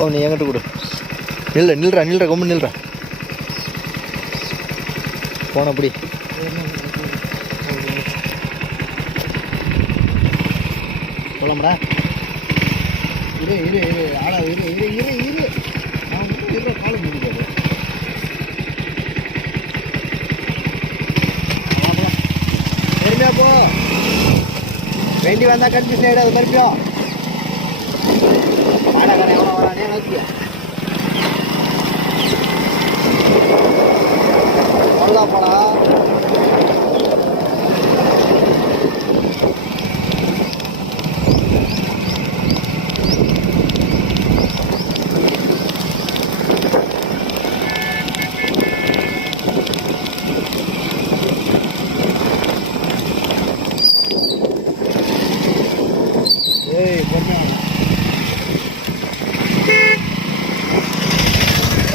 ஓ நீ என்கிட்ட கொடு. நில்றா கொம்பு நில்றா. போன அப்படி சொல்லமாடா. இரு ஆளா இரு நான் மட்டும் இருற காலம் முடியாது. பொறுமையா போ. வேண்டி வந்தா கன்ஃபியூஷன் ஆகிடாது மறுபடியும். ஆடாக்காரன் எவ்வளோ வரானே நோக்கிய சொல்லலாம் போடா.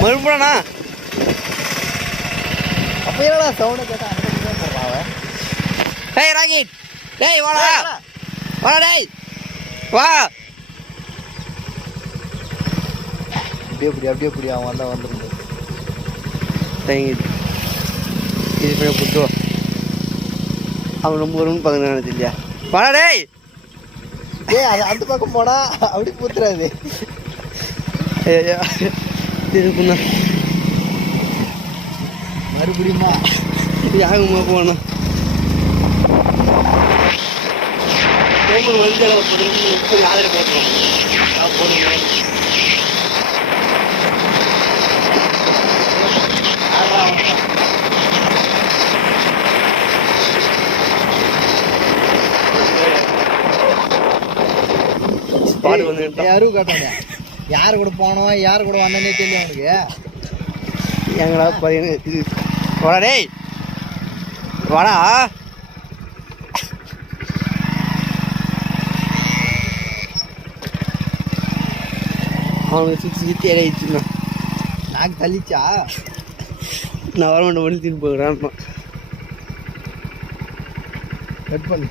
மறுபடியா அப்போ என்னடா சவுண்டை கேட்டா போடுறான். டேய் ராகிட், டேய் வாடா டேய் வா. அப்படியே புடி அவன் வந்தா வந்துருந்து. இது புட்டு அவன் ரொம்ப வரும்னு பார்க்க நினைச்சு இல்லையா. வாடா டேய். அது அந்த பக்கம் போனா அப்படி பூத்துறாது. திருப்புண்ணா மறுபடியுமா யாகுமா போனோம். யாரும் கேட்டாங்க யாரு கூட போனோம் யாரு கூட வந்தனே தெரியும் அவனுக்கு. எங்களா இது வாடா டேய் வாடா. அவனுக்கு சுற்றி இறையிச்சுண்ணா. நாக்கு தள்ளிச்சா நான் வரமாட்டேன். ஒன்று தின்னு போகிறான். கட் பண்ணு.